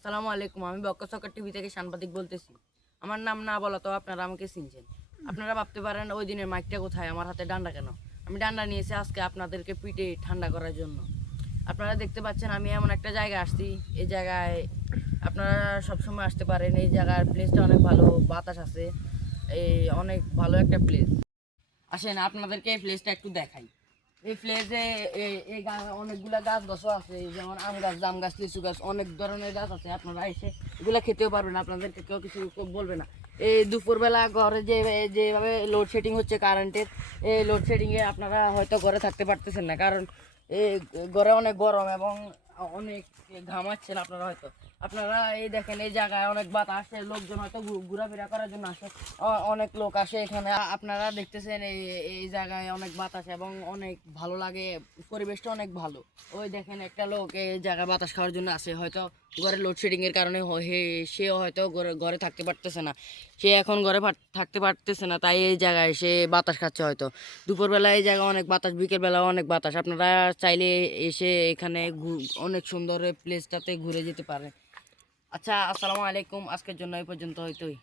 আসসালামু আলাইকুম। আমি বক্কা সকার টিভি থেকে সাংবাদিক বলতেছি। আমার নাম না বলা তো আপনারা আমাকে চিনছেন। আপনারা ভাবতে পারেন ওই দিনের মাইকটা কোথায়, আমার হাতে ডান্ডা কেন? আমি ডান্ডা নিয়েছি আজকে আপনাদেরকে পিটে ঠান্ডা করার জন্য। আপনারা দেখতে পাচ্ছেন আমি এমন একটা জায়গায় আসছি, এই জায়গায় আপনারা সবসময় আসতে পারেন। এই জায়গার প্লেসটা অনেক ভালো, বাতাস আছে, এই অনেক ভালো একটা প্লেস। আসেন আপনাদেরকে এই প্লেসটা একটু দেখাই। এই প্লেসে এই অনেকগুলা গাছ গাছও আছে, যেমন আম গাছ, জাম গাছ, লিচু গাছ, অনেক ধরনের গাছ আছে। আপনারা এসে এগুলা খেতেও পারবেন, আপনাদেরকে কেউ কিছু বলবে না। এই দুপুরবেলা ঘরে যেভাবে লোডশেডিং হচ্ছে কারেন্টের, এই লোডশেডিংয়ে আপনারা হয়তো ঘরে থাকতে পারতেছেন না, কারণ এই ঘরে অনেক গরম এবং অনেক ঘামাচ্ছেন আপনারা হয়তো। আপনারা এই দেখেন এই জায়গায় অনেক বাতাস আসে, লোকজন হয়তো ঘোরাফেরা করার জন্য আসে, অনেক লোক আসে এখানে। আপনারা দেখতেছেন এই এই জায়গায় অনেক বাতাস এবং অনেক ভালো লাগে, পরিবেশটা অনেক ভালো। ওই দেখেন একটা লোক এই জায়গায় বাতাস খাওয়ার জন্য আসে, হয়তো ঘরে লোডশেডিং এর কারণে সেও হয়তো ঘরে ঘরে থাকতে পারতেছে না, সে এখন ঘরে থাকতে পারতেছে না, তাই এই জায়গায় সে বাতাস খাচ্ছে হয়তো। দুপুরবেলা এই জায়গায় অনেক বাতাস, বিকেলবেলাও অনেক বাতাস। আপনারা চাইলে এসে এখানে অনেক সুন্দর প্লেসটাতে ঘুরে যেতে পারেন। আচ্ছা, আসসালামু আলাইকুম। আজকের জন্য এই পর্যন্ত হয়তোই।